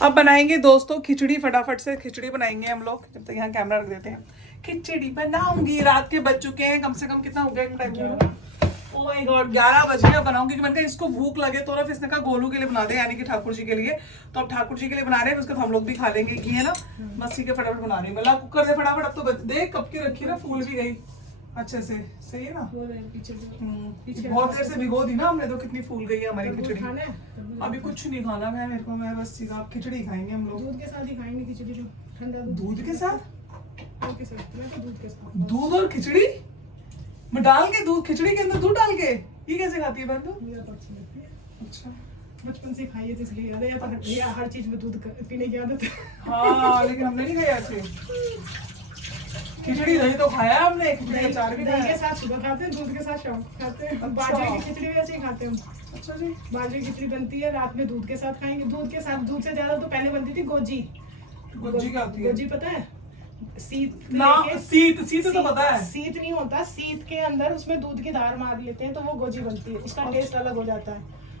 अब बनाएंगे दोस्तों खिचड़ी, फटाफट से खिचड़ी बनाएंगे हम लोग। जब तक यहाँ कैमरा रख देते हैं, खिचड़ी बनाऊंगी। रात के बज चुके हैं, कम से कम कितना हो गया टाइम? ओह माय गॉड 11 बज गया। बनाऊंगी कि मैंने कहा इसको भूख लगे तो ना, फिर इसने कहा गोलू के लिए बना दे, यानी कि ठाकुर जी के लिए। तो अब ठाकुर जी के लिए बना रहे हैं, उसके बाद हम लोग भी खा लेंगे। घी है ना, बस ठीक है, फटाफट बना रही हूँ। मतलब कुकर दे फटाफट। अब तो देख कब की रखी ना, फूल भी गई अच्छे से। सही है ना? पीछे बहुत देर से भिगो दी ना हमने, तो कितनी फूल गई है हमारी खिचड़ी। अभी कुछ नहीं खाना मैं, मेरे को, मैं बस सीधा खिचड़ी खाएंगे हम लोग। दूध के साथ ही खाएंगे खिचड़ी, जो ठंडा दूध के साथ। मैं तो दूध के साथ। दूध और खिचड़ी में डाल के, दूध खिचड़ी के अंदर दूध डाल के, ये कैसे खाती है बंदू? मुझे तो अच्छी लगती है। अच्छा, बचपन से खाई है तो इसलिए याद है, या हर चीज में दूध पीने की आदत है। हाँ लेकिन हमने नहीं खाया ऐसे। खिचड़ी दही तो खाया हमने, खिचड़ी अचार भी दही खाया। के साथ सुबह खाते हैं, दूध के साथ शाम खाते हैं। बाजरे की खिचड़ी भी ऐसे ही खाते हैं हम। अच्छा जी। बाजरे की खिचड़ी बनती है, रात में दूध के साथ खाएंगे। दूध के साथ, दूध से ज्यादा तो पहले बनती थी गोजी। गोजी क्या होती है? गोजी पता है? सीत ना, सीत तो पता है। सीत नहीं होता, सीत के अंदर उसमें दूध की धार मार लेते हैं तो वो गोजी बनती है। उसका टेस्ट अलग हो जाता है,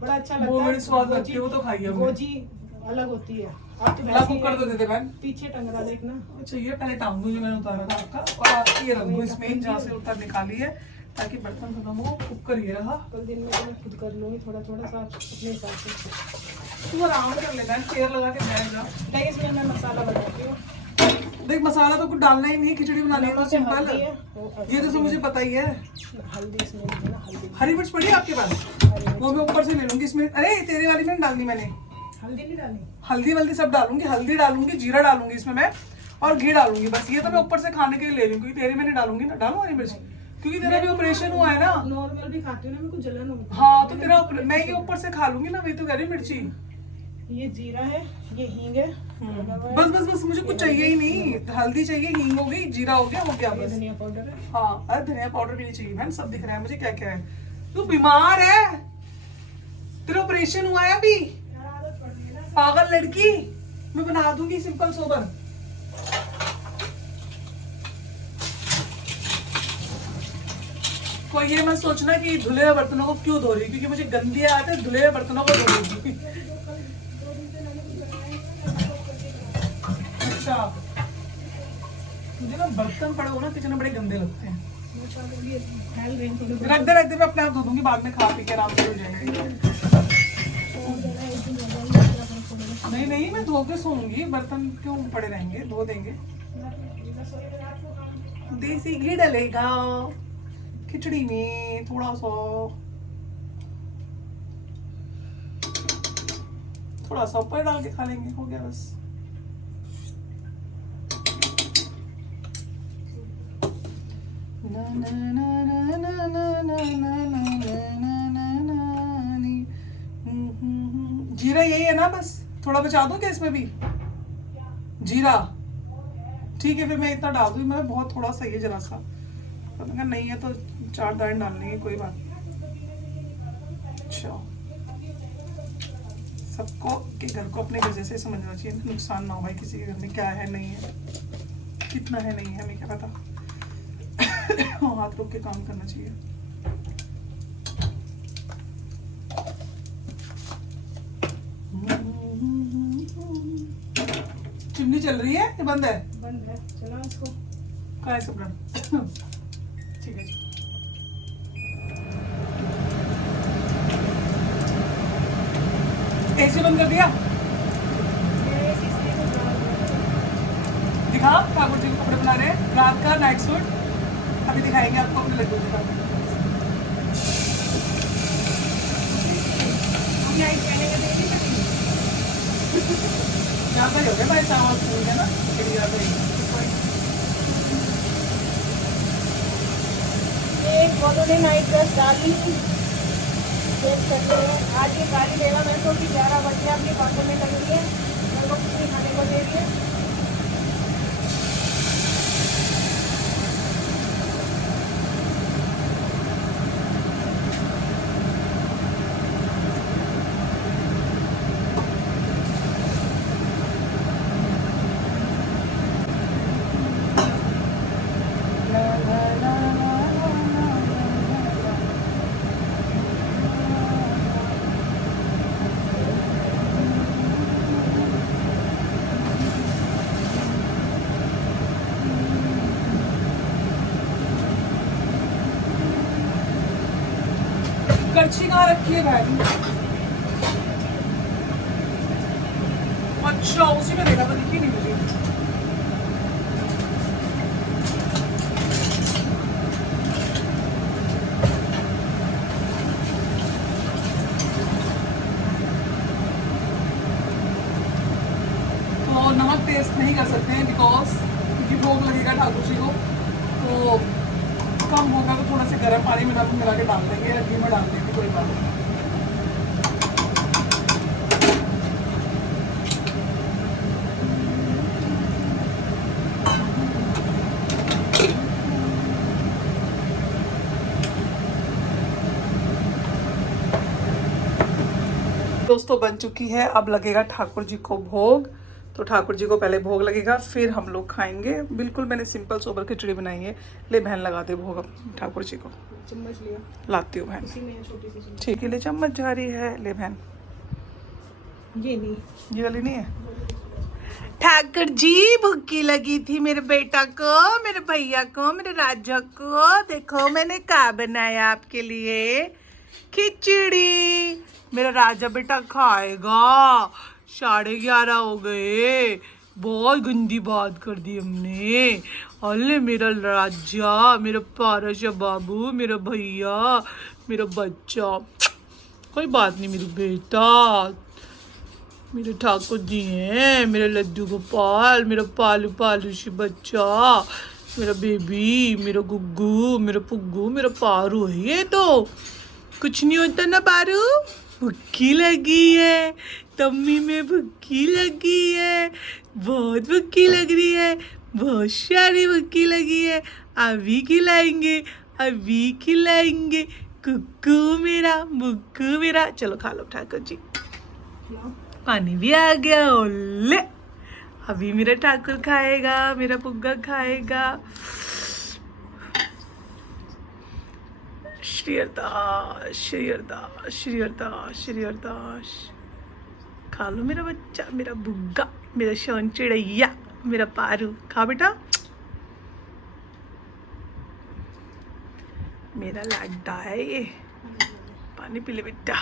बड़ा अच्छा लगता है। वो बड़ी स्वाद लगती है, वो तो खाई है हमने। गोजी अलग होती है। आप तो ला कुकर तो दे दे बहन। पीछे टंगरा देखना। अच्छा ये पहले टांगू, ये मैंने उतारा था आपका, और आप ये रख दो इसमें, जहाँ से उतर निकाली है, ताकि बर्तन खत्म हो। कुकर ये रहा। कल दिन में तो मैं खुद कर लूंगी थोड़ा थोड़ा सा अपने हिसाब से। तू आराम कर लेना, चेयर लगा के बैठ जा। नहीं, इसमें मैं मसाला बनाती हूँ। देख मसाला तो कुछ डालना ही नहीं, खिचड़ी बनानी है तो सिंपल। हल्दी ये तो मुझे पता ही है। हल्दी इसमें है ना, हल्दी। हरी मिर्च पड़ी है आपके पास? वो मैं ऊपर से ले लूंगी इसमें। अरे तेरे वाली में नहीं डालनी मैंने, हल्दी नहीं डालनी। हल्दी वल्दी सब डालूंगी। हल्दी डालूंगी, जीरा डालूंगी इसमें मैं, और घी डालूंगी। बस ये तो मैं ऊपर से खाने के लिए ले रही हूँ, क्योंकि तेरे में नहीं डालूंगी ना। डालू हरी मिर्च, क्योंकि तेरा भी ऑपरेशन हुआ है ना। नॉर्मल भी खाती हूँ ना, मेरे को जलन होती है। हाँ तो तेरा मैं ये ऊपर से खा लूंगी ना, वही तो कह रही मिर्ची। ये जीरा है, ये हींग है। बस बस बस, मुझे कुछ चाहिए ही नहीं। हल्दी चाहिए, हींग हो गई, जीरा हो गया, ये बस। धनिया पाउडर है। हाँ, अरे धनिया पाउडर भी नहीं चाहिए बहन, सब दिख रहा है मुझे क्या क्या है। तू बीमार है, तेरा ऑपरेशन हुआ है अभी, पागल लड़की। मैं बना दूंगी सिंपल सोबर। कोई ये मत सोचना कि धुले हुए बर्तनों को क्यों धो रही, क्योंकि मुझे गंदी आदत है धुले हुए बर्तनों को धो रही। अच्छा, मुझे ना बर्तन पड़े हो ना किचन में बड़े गंदे लगते हैं। रख दे, मैं अपने आप धो दूंगी, बाद में खा पी के आराम से हो जाएंगे। नहीं मैं धो के सोऊंगी, बर्तन क्यों पड़े रहेंगे, धो देंगे। देसी घी डलेगा खिचड़ी में थोड़ा सा ऊपर डाल के खा लेंगे, हो गया बस। ना ना ना ना ना ना ना जीरा यही है ना, बस थोड़ा बचा दूं क्या इसमें भी जीरा? ठीक है फिर मैं इतना डाल दूँ, मैं बहुत थोड़ा सा ही है जरा सा, तो मैं नहीं है तो 4 दाने डालने की कोई बात। अच्छा, सबको के घर को अपने घर जैसे समझना चाहिए, नुकसान ना हो भाई किसी के घर में क्या है नहीं है, कितना है नहीं है हमें क्या पता। हाथ रोक के काम करना चाहिए। चिमनी चल रही है या बंद है? बंद है, चला इसको। कहाँ है सबरा? ठीक है जी। एसी बंद कर दिया? दिखा, ठाकुर जी को कपड़े बना रहे हैं, रात का नाइट सूट। अभी दिखाएंगे आपको अपने लड्डू दिखा। यहाँ पर हो गया भाई, चावल फूल गया ना, खिचड़ी आ गई। फोटो ने नाइट ड्रेस डाली, चेक करते हैं। आज ये गाड़ी लेगा मैं तो कि 11 बजे अपनी बातों में लगी है, मेरे को कुछ नहीं खाने को दे रही है। कहाँ रखी है बहन? अच्छा उसी में देखा था, दिखी नहीं मुझे। तो नमक टेस्ट नहीं कर सकते हैं बिकॉज क्योंकि भोग लगेगा ठाकुर जी को, तो कम होगा तो थोड़ा सा गर्म पानी में नमक मिला के डाल देंगे या घी में डाल देंगे, कोई बात नहीं। दोस्तों बन चुकी है, अब लगेगा ठाकुर जी को भोग। तो ठाकुर जी को पहले भोग लगेगा, फिर हम लोग खाएंगे। बिल्कुल मैंने सिंपल सोबर खिचड़ी बनाई है। ले बहन लगा दे भोग अब ठाकुर जी को। चम्मच लिया, लाती हूँ बहन। इसी में छोटी सी चम्मच। ठीक है, ले चम्मच जा रही है। ले बहन, ये नहीं, ये वाली नहीं है। ठाकुर जी भूखी लगी थी मेरे बेटा को, मेरे भैया को, मेरे राजा को। देखो मैंने क्या बनाया आपके लिए, खिचड़ी। मेरा राजा बेटा खाएगा। 11:30 हो गए, बहुत गंदी बात कर दी हमने। अरे मेरा राजा, मेरा पारसा बाबू, मेरा भैया, मेरा बच्चा। कोई बात नहीं मेरी बेटा, मेरे ठाकुर जी हैं, मेरा लड्डू गोपाल, मेरा पालू पालू सी बच्चा, मेरा बेबी, मेरा गुग्गू, मेरा पुग्गू, मेरा पारू है ये। तो कुछ नहीं होता ना पारू। भूखी लगी है, तम्मी में भूखी लगी है, बहुत भूखी लग रही है, बहुत सारी भूखी लगी है। अभी खिलाएंगे, अभी खिलाएंगे। कुक्कू मेरा, मुक्कू मेरा। चलो खा लो ठाकुर जी। पानी भी आ गया। ओले, अभी मेरा ठाकुर खाएगा, मेरा पुग्गा खाएगा। श्री अरदास, श्री अरदास, श्री अरदास, श्री अरदास। खा लो मेरा बच्चा, मेरा बुग्गा, मेरा शौन चिड़ैया, मेरा पारू। खा बेटा, मेरा लाडा है ये। पानी पी ले बेटा।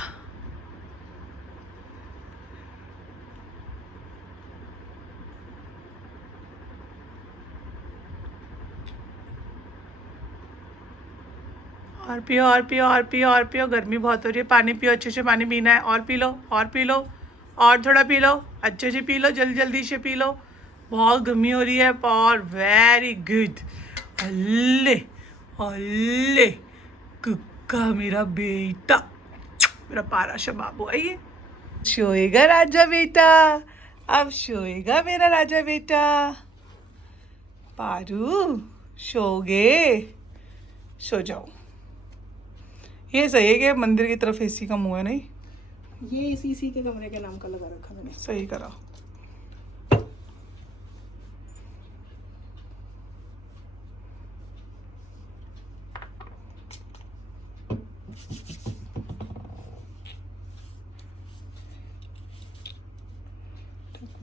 और पियो, और पियो, और पियो, और पियो। गर्मी बहुत हो रही है, पानी पियो, अच्छे से पानी पीना है। और पी लो, और पी लो, और थोड़ा पी लो, अच्छे से पी लो, जल्दी जल्दी से पी लो। बहुत गर्मी हो रही है। और वेरी गुड। अल्ले अल्ले, कुक्का मेरा बेटा, मेरा पाराशा बाबू। आइए, सोएगा राजा बेटा, अब सोएगा मेरा राजा बेटा। पारू सोगे, सो जाओ। ये सही है कि मंदिर की तरफ एसी का मुंह है। नहीं, ये इसी के कमरे के नाम का लगा रखा मैंने। सही करा।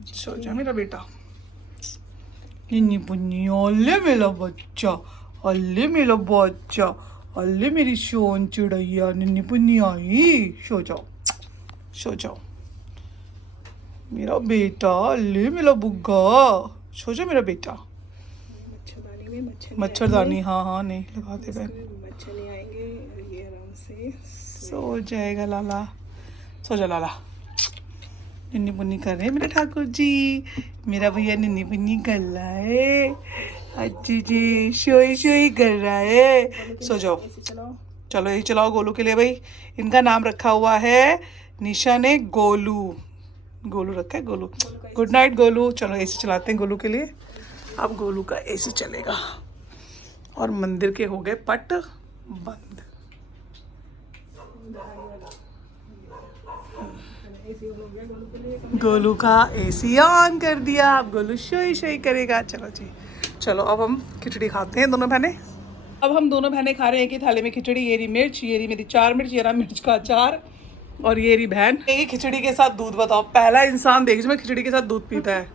सो जा मेरा बेटा। निन्नी पुन्नी, अल्ले मेरा बच्चा, अल्ले मेरा बच्चा, अल्ले मेरी शोन चिड़ैया। निन्नी पुन्नी आई। सो जाओ, सो जाओ मेरा बेटा, अल्ले मेरा बुग्गा। सो जा मेरा बेटा। मच्छरदानी में मच्छरदानी, हाँ हाँ, नहीं लगाते बहन। मच्छर नहीं आएंगे। ये आराम से सो जाएगा लाला, सो जा लाला। निन्नी पुन्नी कर रहे हैं मेरे ठाकुर जी। मेरा भैया निन्नी पुन्नी कर रहा है। अच्छी जी, शोई शोई कर रहा है। सो जाओ, चलो यही चलाओ गोलू के लिए। भाई इनका नाम रखा हुआ है निशा ने, गोलू। गोलू रखा है, गोलू। Good night Golu. चलो एसी चलाते हैं गोलू के लिए। अब गोलू का एसी चलेगा। और मंदिर के हो गए पट बंद। गोलू का एसी ऑन कर दिया। अब गोलू शोई शोई करेगा। चलो जी, चलो अब हम खिचड़ी खाते हैं दोनों बहनें। अब हम दोनों बहनें खा रहे हैं कि थाली में खिचड़ी। ये रही मिर्च, ये रही मेरी 4 मिर्च, ये रहा मिर्च का अचार, और ये रही बहन। ये खिचड़ी के साथ दूध। बताओ, पहला इंसान देख जिसमें खिचड़ी के साथ दूध पीता है।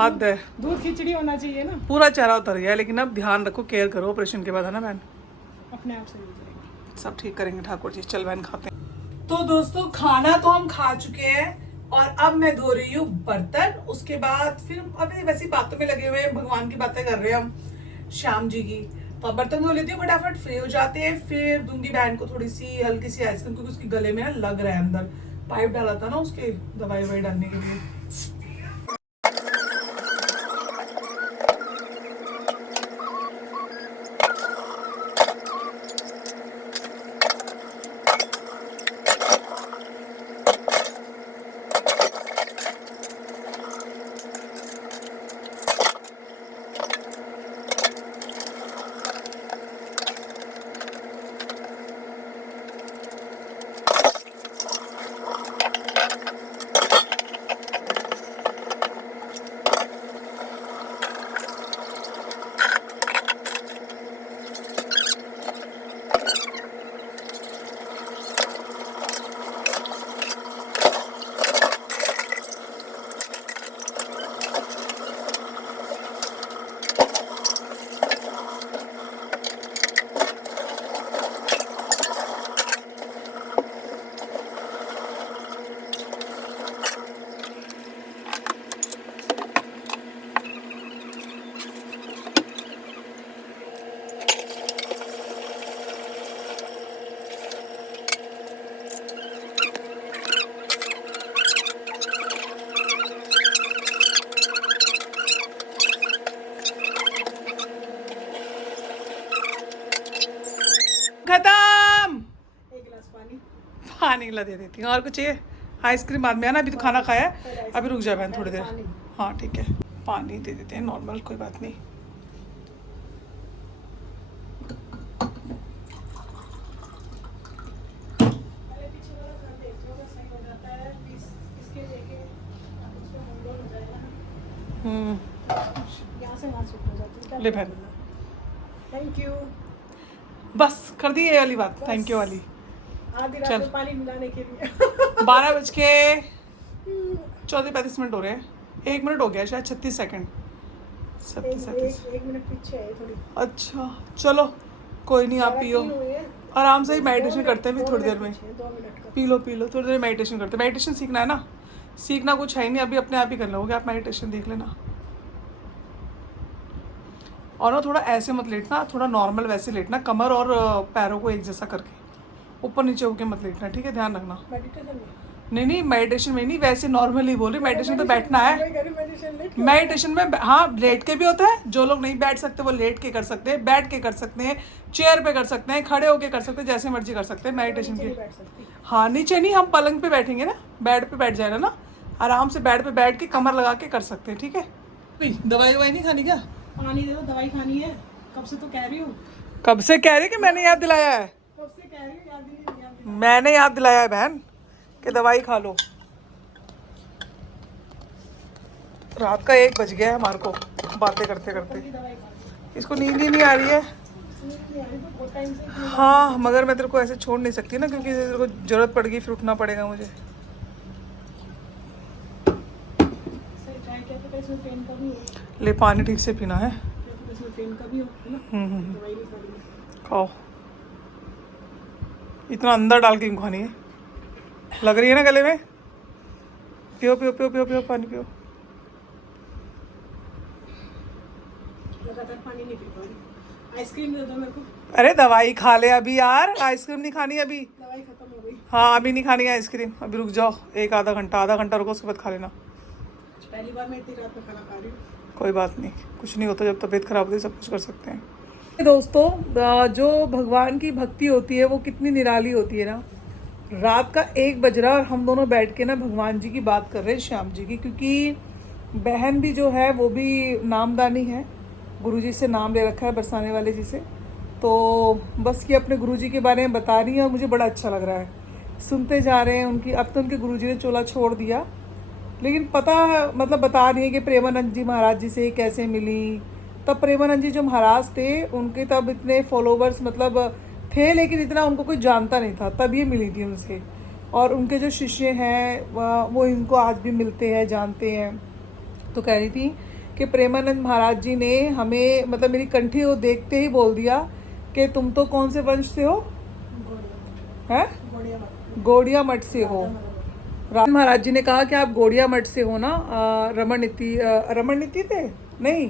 हद है। दूध खिचड़ी होना चाहिए ना। पूरा चेहरा उतर गया, लेकिन अब ध्यान रखो, केयर करो ऑपरेशन के बाद, है ना बहन। अपने आप से हो जाएगा। सब ठीक करेंगे ठाकुर जी। चल बहन खाते हैं। तो दोस्तों खाना तो हम खा चुके हैं और अब मैं धो रही हूँ बर्तन। उसके बाद फिर अभी वैसी बातों में लगे हुए हैं, भगवान की बातें कर रहे हैं हम, श्याम जी की। तो अब बर्तन धो लेती हूँ फटाफट, फ्री हो जाते हैं। फिर दूंगी बहन को थोड़ी सी हल्की सी आइसक्रीम, क्योंकि उसके गले में ना लग रहा है, अंदर पाइप डाला था ना उसके दवाई ववाई डालने के लिए। खत्म। एक गिलास पानी। पानी ला दे देती हूँ, और कुछ चाहिए? आइसक्रीम बाद में है ना, अभी तो खाना खाया है, अभी रुक जा बहन थोड़ी देर। हाँ ठीक है, पानी दे देते हैं नॉर्मल, कोई बात नहीं। ले बहन, थैंक यू। बस कर दी ये वाली बात, थैंक यू वाली। आधी रात में पानी मिलाने के लिए 12:34 हो रहे हैं, 1 मिनट हो गया शायद, 36 सेकंड, 37 सेकंड। एक मिनट पीछे है थोड़ी। अच्छा चलो कोई नहीं, आप पियो आराम से ही, मेडिटेशन करते हैं भी थोड़ी देर में। 2 मिनट का पी लो थोड़ी देर मेडिटेशन करते हैं। मेडिटेशन सीखना है ना, सीखना कुछ है ही नहीं, अभी अपने आप ही कर लोगे आप। मेडिटेशन देख लेना, और ना थोड़ा ऐसे मत लेटना, थोड़ा नॉर्मल वैसे लेटना, कमर और पैरों को एक जैसा करके, ऊपर नीचे होके मत लेटना, ठीक है? ध्यान रखना। मेडिटेशन नहीं मेडिटेशन में नहीं, वैसे नॉर्मली बोल रही, मेडिटेशन तो बैठना है। मेडिटेशन में हाँ लेट के भी होता है, जो लोग नहीं बैठ सकते वो लेट के कर सकते हैं, बैठ के कर सकते हैं, चेयर पे कर सकते हैं, खड़े होके कर सकते हैं, जैसे मर्जी कर सकते हैं मेडिटेशन के। हाँ नीचे नहीं, हम पलंग पे बैठेंगे ना, बेड पे बैठ जाएगा ना, आराम से बेड पे बैठ के कमर लगा के कर सकते हैं, ठीक है? दवाई ववाई नहीं खानी क्या? पानी दे दो, दवाई खानी है। कब से तो कह रही हूँ, कब से कह रही कि मैंने याद दिलाया है? कब से कह रही हूँ, याद ही नहीं। मैंने याद दिलाया है बहन कि दवाई खा लो। रात का 1 बज गया है हमारे को बातें करते करते। इसको नींद ही नहीं आ रही है। हाँ मगर मैं तेरे को ऐसे छोड़ नहीं सकती ना, क्योंकि तेरे को जरूरत पड़ गई फिर उठना पड़ेगा मुझे। ले पानी ठीक से पीना है। खाओ, इतना अंदर डाल के क्यों खानी है? लग रही है ना गले में। पियो पियो पियो पियो पियो, पानी पियो। लगातार पानी नहीं पी पा रही। आइसक्रीम दे दो मेरे को। अरे दवाई खा ले अभी यार, आइसक्रीम नहीं खानी अभी। दवाई खत्म हो गई। हाँ अभी नहीं खानी है आइसक्रीम, अभी रुक जाओ, आधा घंटा रुको, उसके बाद खा लेना। पहली बार मैं इतनी रात में खाना खा रही हूँ। कोई बात नहीं, कुछ नहीं होता, जब तबीयत खराब होती है सब कुछ कर सकते हैं। दोस्तों जो भगवान की भक्ति होती है वो कितनी निराली होती है ना। रात का 1 बज रहा और हम दोनों बैठ के ना भगवान जी की बात कर रहे हैं, श्याम जी की, क्योंकि बहन भी जो है वो भी नामदानी है, गुरुजी से नाम ले रखा है, बरसाने वाले जी से। तो बस ये अपने गुरुजी के बारे में बता रही है और मुझे बड़ा अच्छा लग रहा है, सुनते जा रहे हैं उनकी। अब तो उनके गुरुजी ने चोला छोड़ दिया, लेकिन पता मतलब बता रही है कि प्रेमानंद जी महाराज जी से कैसे मिली। तब प्रेमानंद जी जो महाराज थे उनके तब इतने फॉलोवर्स मतलब थे, लेकिन इतना उनको कोई जानता नहीं था, तब ये मिली थी उनसे। और उनके जो शिष्य हैं वो इनको आज भी मिलते हैं, जानते हैं। तो कह रही थी कि प्रेमानंद महाराज जी ने हमें मतलब मेरी कंठी को देखते ही बोल दिया कि तुम तो कौन से वंश से हो? हैं? गौड़िया मठ से हो। राम महाराज जी ने कहा कि आप गौड़िया मठ से हो ना, रमन नीति थे नहीं,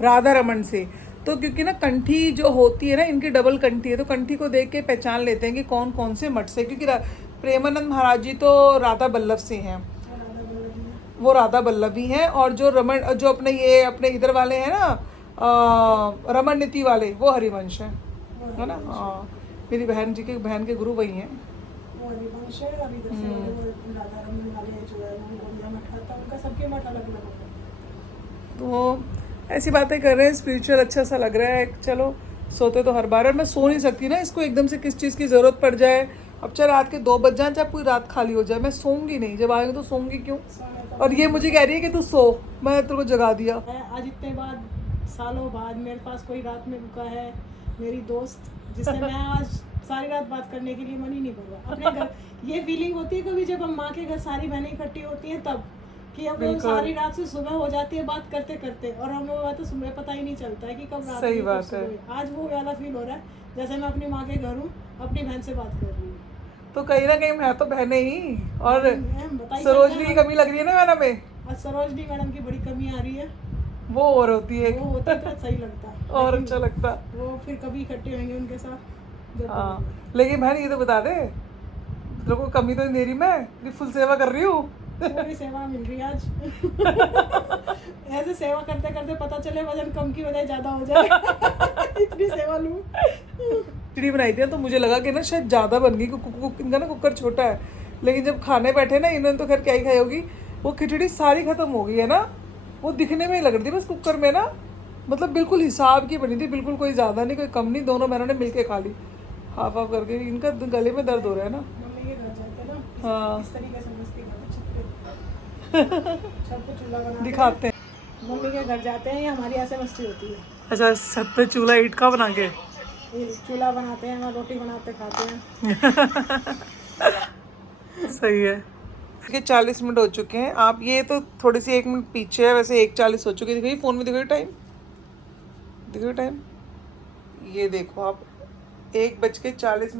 राधा रमन से। तो क्योंकि ना कंठी जो होती है ना, इनकी डबल कंठी है, तो कंठी को देख के पहचान लेते हैं कि कौन कौन से मठ से। क्योंकि प्रेमानंद महाराज जी तो राधा बल्लभ से हैं, वो राधा बल्लभी हैं। और जो अपने इधर वाले हैं ना, रमन नीति वाले, वो हरिवंश है ना। हाँ, मेरी बहन जी के बहन के गुरु वही हैं। तो ऐसी बातें कर रहे हैं, स्पिरिचुअल अच्छा सा लग रहा है। चलो, सोते तो हर बार है, मैं सो नहीं सकती ना, इसको एकदम से किस चीज़ की ज़रूरत पड़ जाए। अब चाहे रात के 2 बज जाए, चाहे पूरी रात खाली हो जाए, मैं सोऊंगी नहीं। जब आएंगे तो सोऊंगी क्यों? और ये मुझे कह रही है कि तू सो, मैं तेरे को जगा दिया। आज इतने बाद, सालों बाद मेरे पास कोई रात में रुका है, मेरी दोस्त, जिससे मैं आज सारी रात बात करने के लिए मन ही नहीं भर रहा। अपने घर ये फीलिंग होती है कभी, जब हम माँ के घर सारी बहनें इकट्ठी होती हैं तब, कि हम लोग सारी रात से सुबह हो जाती है बात करते करते, और हम लोग तो सुबह पता ही नहीं चलता है कि कब रात। सही बात है। आज वो वाला फील हो रहा है जैसे मैं अपनी माँ के घर हूँ, अपनी बहन से बात कर रही हूँ। तो कहीं ना कहीं मैं तो बहने ही, और सरोजनी की कमी लग रही है ना मैडम में। आज सरोजनी मैडम की बड़ी कमी आ रही है, वो और होती है, वो होती तो सही लगता और अच्छा लगता। वो फिर कभी इकट्ठे होंगे उनके साथ। हाँ, लेकिन बहन ये तो बता दे, तेरे को कमी तो नहीं दे रही, मैं फुल सेवा कर रही हूँ। पूरी सेवा मिल रही है आज। ऐसे सेवा करते करते पता चले वजन कम की बजाय ज्यादा हो जाए। इतनी सेवा लूं। खिचड़ी बनाई थी तो मुझे लगा कि ना शायद ज़्यादा बन गई, क्योंकि इनका ना कुकर छोटा है। लेकिन जब खाने बैठे ना, इन्होंने तो खैर क्या ही खाई होगी, वो खिचड़ी सारी खत्म हो गई है ना। वो दिखने में ही लग रही थी बस कुकर में ना, मतलब बिल्कुल हिसाब की बनी थी, बिल्कुल कोई ज़्यादा नहीं कोई कम नहीं, दोनों बहनों ने मिलके खा ली, हाफ हाफ करके। इनका गले में दर्द हो रहा है ना। मम्मी के घर जाते ना, हाँ, इस तरीके से मस्ती करते, छत पे चूल्हा बनाते दिखाते हैं। मम्मी के घर जाते हैं, ये हमारी ऐसे मस्ती होती है। अच्छा, छत पे चूल्हा ईंट का बना के चूल्हा बनाते हैं, हम रोटी बनाते खाते हैं। सही है। ठीक है, 40 मिनट हो चुके हैं। आप ये तो थोड़ी सी 1 मिनट पीछे है, वैसे 1:40 हो चुकी है। दिखाइए फ़ोन में, दिखाइए टाइम, दिखाइए टाइम, ये देखो आप, 1:40